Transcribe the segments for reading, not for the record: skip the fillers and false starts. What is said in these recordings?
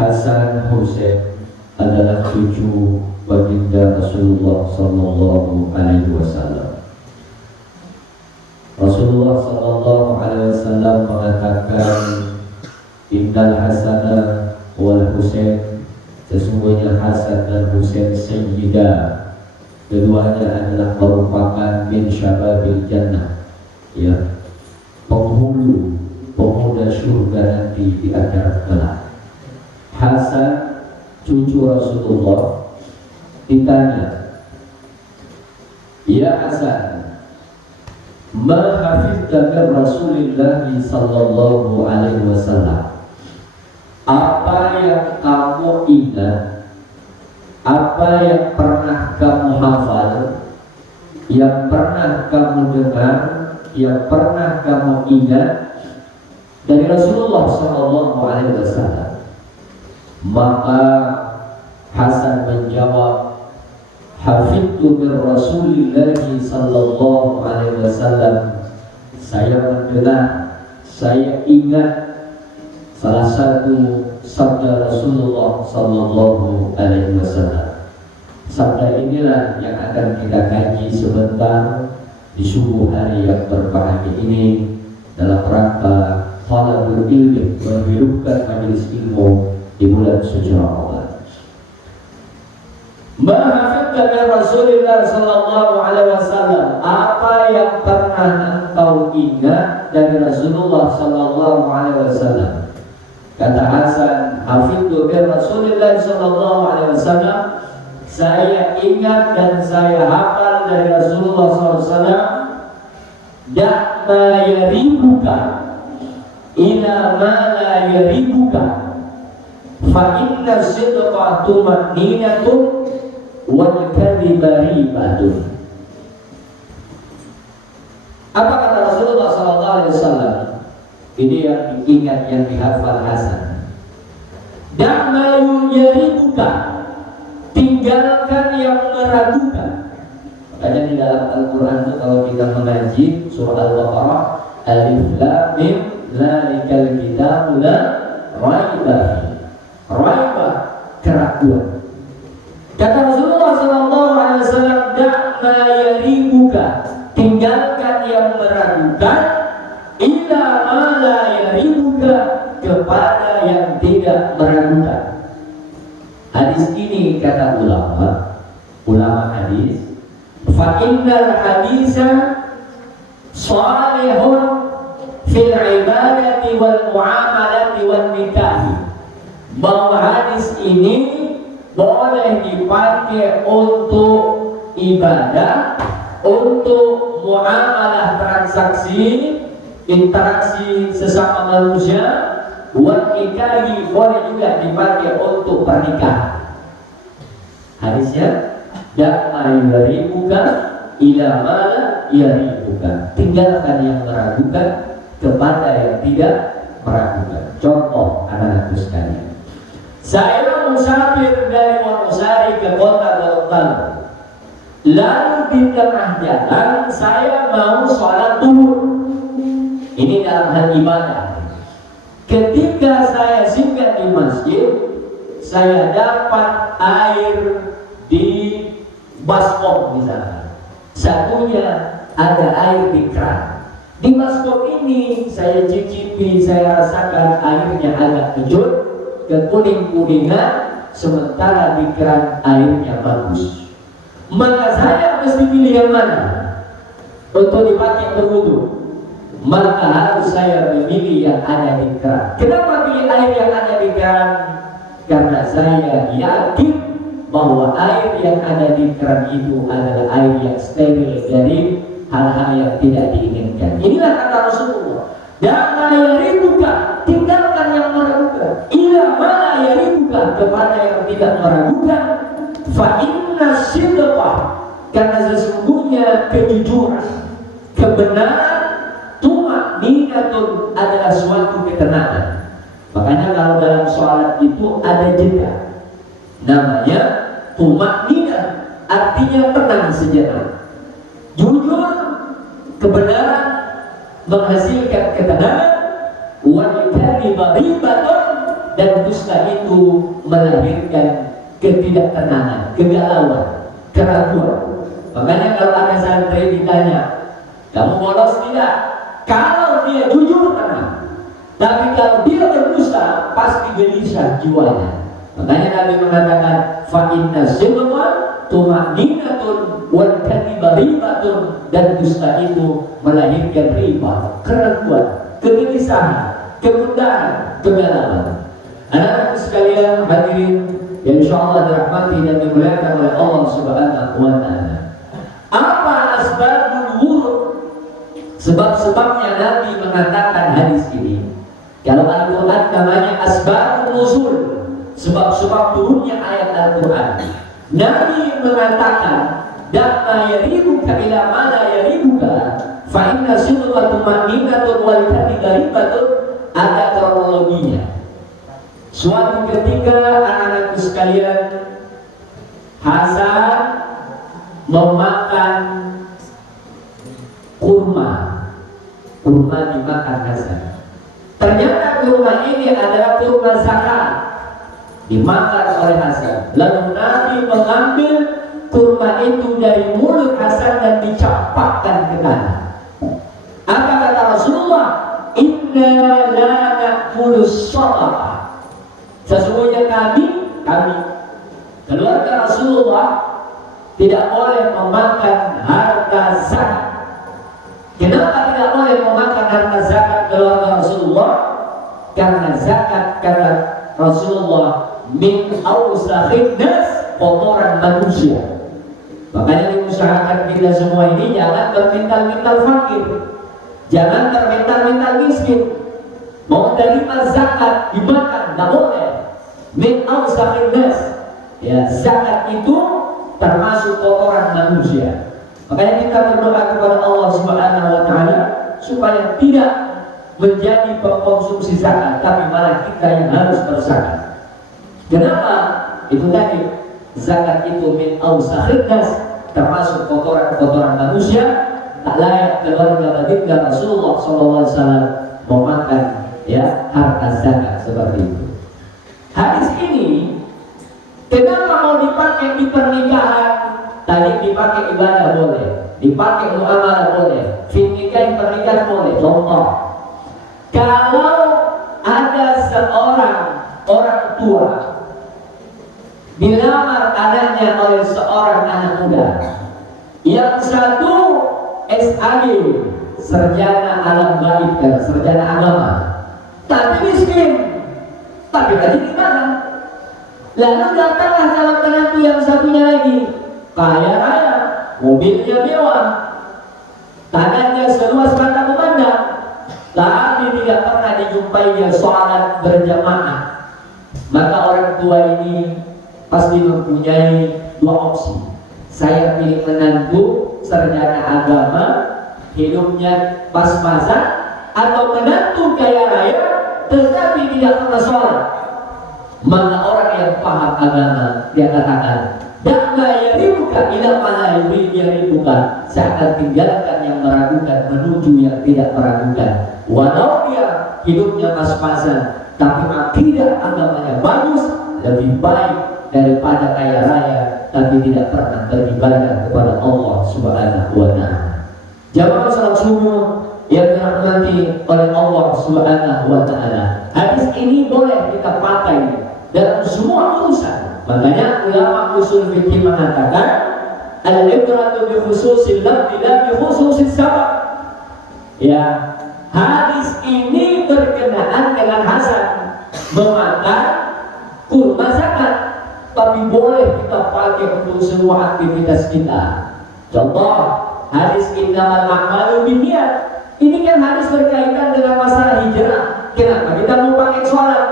Hasan Husain adalah cucu baginda Rasulullah Sallallahu Alaihi Wasallam. Rasulullah Sallallahu Alaihi Wasallam mengatakan, Innal Hasana wal Husain, sesungguhnya Hasan dan Husain sayyida, keduanya adalah merupakan min syababil jannah, ya, penghulu pemuda surga nanti di akhirat kelak. Hasan cucu Rasulullah ditanya, Ya Hasan, ma hafidta min Rasulillah sallallahu alaihi wasallam, apa yang kamu ingat, apa yang pernah kamu hafal, yang pernah kamu dengar, yang pernah kamu ingat dari Rasulullah sallallahu alaihi wasallam? Maka Hasan menjawab, hafidtu min Rasulillah sallallahu alaihi wasallam, saya mendengar, saya ingat salah satu sabda Rasulullah sallallahu alaihi wasallam. Sabda inilah yang akan kita kaji sebentar di subuh hari yang berbahagia ini dalam rangka talabul ilmi, menghidupkan majelis ilmu di bulan suci Ramadan. Ma hafidta min Rasulillah sallallahu alaihi wasallam, apa yang pernah engkau ingat dari Rasulullah sallallahu alaihi wasallam? Kata Hasan, hafidtu min Rasulillah sallallahu alaihi wasallam, saya ingat dan saya hafal dari Rasulullah sallallahu alaihi wasallam, da'ma yaribuka ila ma la yaribuka, fa inna sidqa tumaninatun wal kadhiba ribatun. Apa kata Rasulullah sallallahu alaihi wasallam? Ini yang diingat, yang dihafal Hasan. Da'ma yaribuka, tinggalkan yang meragukan. Makanya di dalam Al-Quran itu kalau kita mengaji surah Al-Baqarah, Alif Lam Mim Dzalikal Kitabu la Raiba fihi. Raiba, keraguan. Kata Rasulullah sallallahu alaihi wasallam, da'ma yaribuka, tinggalkan yang meragukan, ila ma la yaribuka, kepada yang tidak meragukan. Hadis ini kata ulama hadis, fa innal hadisa salihun fil ibadati wal muamalati wan nikahi, bahwa hadis ini boleh dipakai untuk ibadah, untuk muamalah transaksi, interaksi sesama manusia, wan nikahi, boleh juga dipakai untuk pernikahan. Hadisnya, da'ma yaribuka ila ma la yaribuka, tinggalkan yang meragukan kepada yang tidak meragukan. Contoh anak-anakku sekalian, saya musafir dari Wonosari ke kota Gorontalo, lalu di tengah jalan saya mau sholat duhur. Ini dalam hal ibadah. Ketika saya singgah di masjid, saya dapat air di baskom misalnya, satunya ada air di keran. Di baskom ini saya cicipi, saya rasakan airnya agak kejut, kekuning-kuningan, sementara di keran airnya bagus. Maka saya mesti pilih yang mana untuk dipakai berwudu? Maka harus saya memilih yang ada di keran. Kenapa pilih air yang ada di keran? Karena saya yakin bahwa air yang ada di keran itu adalah air yang steril dari hal-hal yang tidak diinginkan. Inilah kata Rasulullah, da'ma yaribuka, tinggalkan yang meragukan, ila ma la yaribuka, kepada yang tidak meragukan, fa inna sidqa, karena sesungguhnya kejujuran, kebenaran, tumaninatun, adalah suatu ketenangan. Makanya kalau dalam sholat itu ada jeda, namanya tumaninah, artinya tenang sejenak. Jujur, kebenaran menghasilkan ketenangan, wal kadhiba ribatun, dan dusta itu melahirkan ketidaktenangan, kegalauan, keraguan. Makanya kalau ada santri ditanya, kamu bolos tidak? Kalau dia jujur tenang, tapi kalau dia berdusta pasti gelisah jiwanya. Makanya Nabi mengatakan, fa inna sidqa tumaninatun wal kadhiba ribatun, dan dusta itu melahirkan riba, keraguan, kegelisahan, kegundahan, kegalauan. Anak-anak sekalian hadirin yang insyaallah dirahmati dan dimuliakan oleh Allah Subhanahu wa taala. Apa asbabul wurud? Sebab-sebabnya Nabi mengatakan hadis ini. Kalau Al-Quran namanya asbabun nuzul, sebab-sebab turunnya ayat Al-Quran. Nabi mengatakan, "Da'ma yaribuka ila ma la yaribuka, fa inna sidqa tumaninatun wal kadhiba ribatun." Ada kronologinya. Suatu ketika anak-anakku sekalian, Hasan memakan kurma dimakan Hasan. Ternyata kurma ini adalah kurma zakat, dimakan oleh Hasan. Lalu Nabi mengambil kurma itu dari mulut Hasan dan dicampakkan ke tanah. Apa kata Rasulullah? Inna la na'kulu shadaqah. Sesungguhnya kami keluarga Rasulullah tidak boleh memakan harta zakat. Kenapa tidak boleh memakan harta zakat keluarga Rasulullah? Karena zakat kata Rasulullah min awsakhin nas, kotoran manusia. Makanya diusahakan kita semua ini jangan bermental-mental fakir, jangan bermental-mental miskin. Mau terima zakat dimakan, tidak boleh. Min awsakhin nas, ya, zakat itu termasuk kotoran manusia. Makanya kita berdoa kepada Allah Subhanahu wa taala supaya tidak menjadi pengkonsumsi zakat, tapi malah kita yang harus berzakat. Kenapa? Itu tadi, zakat itu min awsakhin nas, termasuk kotoran-kotoran manusia, tak layak keluarga baginda Rasulullah SAW memakan ya harta zakat seperti itu. Hadis ini kenapa mau dipakai di pernikahan? Tadi dipakai ibadah boleh, dipakai muamalah boleh, nikahin pernikahan boleh. Contoh, kalau ada seorang orang tua dilamar anaknya oleh seorang anak muda, yang satu SAG, sarjana alam gaib, sarjana agama, tapi miskin, tapi gaji di mana? Lalu datanglah calon menantu yang satunya lagi, kaya raya, mobilnya mewah, tanahnya seluas mata memandang, tapi tidak pernah dijumpainya sholat berjamaah. Maka orang tua ini pasti mempunyai dua opsi. Saya pilih menantu sarjana agama, hidupnya pas-pasan, atau menantu kaya raya tetapi tidak pernah sholat. Maka orang yang paham agama dia katakan, "Da'ma yaribuka ila ma la yaribuka." Saya akan tinggalkan yang meragukan menuju yang tidak meragukan. Walau dia hidupnya pas-pasan, tapi akidah agamanya bagus, lebih baik daripada kaya raya tapi tidak pernah beribadah kepada Allah Subhanahu wa taala. Jamaah salat subuh yang dirahmati oleh Allah Subhanahu wa taala. Hadis ini boleh kita pakai dalam semua urusan. Makanya ulama usul fikih mengatakan al-ibratu bi khususil lafzi la bi khususis sabab. Ya, hadis ini berkenaan dengan Hasan memakan kurma zakat, tapi boleh kita pakai untuk semua aktivitas kita. Contoh, hadis innamal a'malu binniyat. Ini kan hadis berkaitan dengan masalah hijrah. Kenapa kita mau pakai sholat?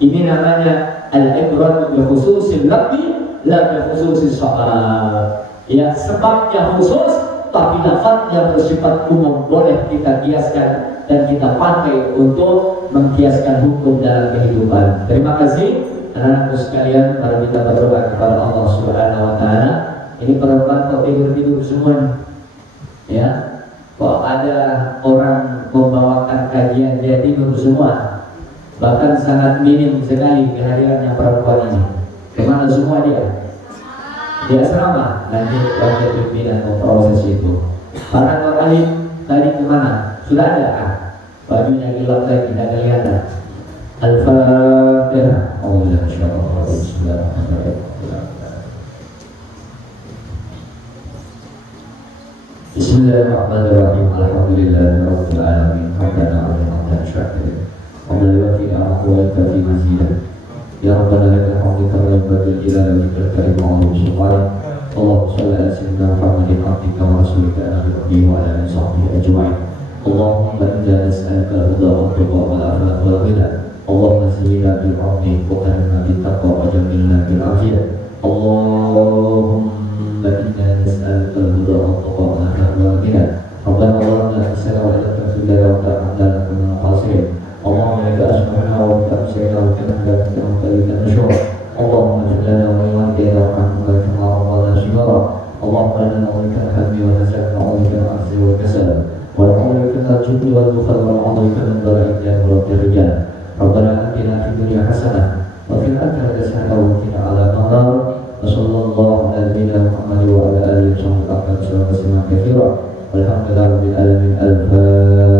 Ini namanya al-ibratu bi khususil lafzi la bi khususis sholat. Ya, sebabnya khusus tapi lafaznya bersifat umum, boleh kita kiaskan dan kita pakai untuk mengkiaskan hukum dalam kehidupan. Terima kasih anak-anakku sekalian. Mari kita berdoa kepada Allah Subhanahu wa taala. Ini perempuan kok tidur-tidur semua, ya? Kok ada orang membawakan kajian dia tidur semua? bahkan sangat minim sekali kehadirannya perempuan ini. Kemana semua dia? Di asrama. Nanti wakil pimpinan memproses itu. Para nur alim tadi kemana? Sudah ada kan? Bajunya gelap lagi, tidak kelihatan. Al-Fatihah. Alhamdulillah, insyaallah. Bismillahirrahmanirrahim. Alhamdulillahirabbil alamin. Rabbana 'alamin syakir. Alhamdulillah fi aqwalika fi mazidah. Ya Rabbana lakal hamdu kama yanbaghi li jalali wajhika wa subhanak. Allahumma shalli ala sayyidina Muhammadin abdika wa rasulika nabiyyi wa ala alihi wa sahbihi ajma'in. Allahumma inna nas'aluka al-huda wa at-tuqa wal afiyata wal ghina. Allahumma zidna bil 'ilmi wa karimna bit taqwa wa jamilna bil 'afiyah. Allahumma inna nas'aluka al-huda wa at-tuqa wal afiyata wal ghina. Rabbana zalamna anfusana wa la taghfir lana wa tarhamna lanakunanna minal khasirin. Allahumma laka asma'na wa bika amsayna wa bika nahdatna wa bika nusyur. Allahumma ighfir lana wa liwalidayna warhamna kama rabbana shighara. Allahumma inna na'udzu bika min al-hammi wal hazani wa na'udzu bika min al-'ajzi wal kasal wa na'udzu bika min al-jubni wal bukhli wa na'udzu bika min dharari al-rijal rijal. Rabbana atina fid dunya hasanah wa fil akhirati hasanah wa qina adzaban nar. Wa sallallahu ala nabiyyina Muhammad wa ala alihi wa sahbihi wa sallam katsiran. Walhamdulillahi rabbil alamin. Al-Fatihah.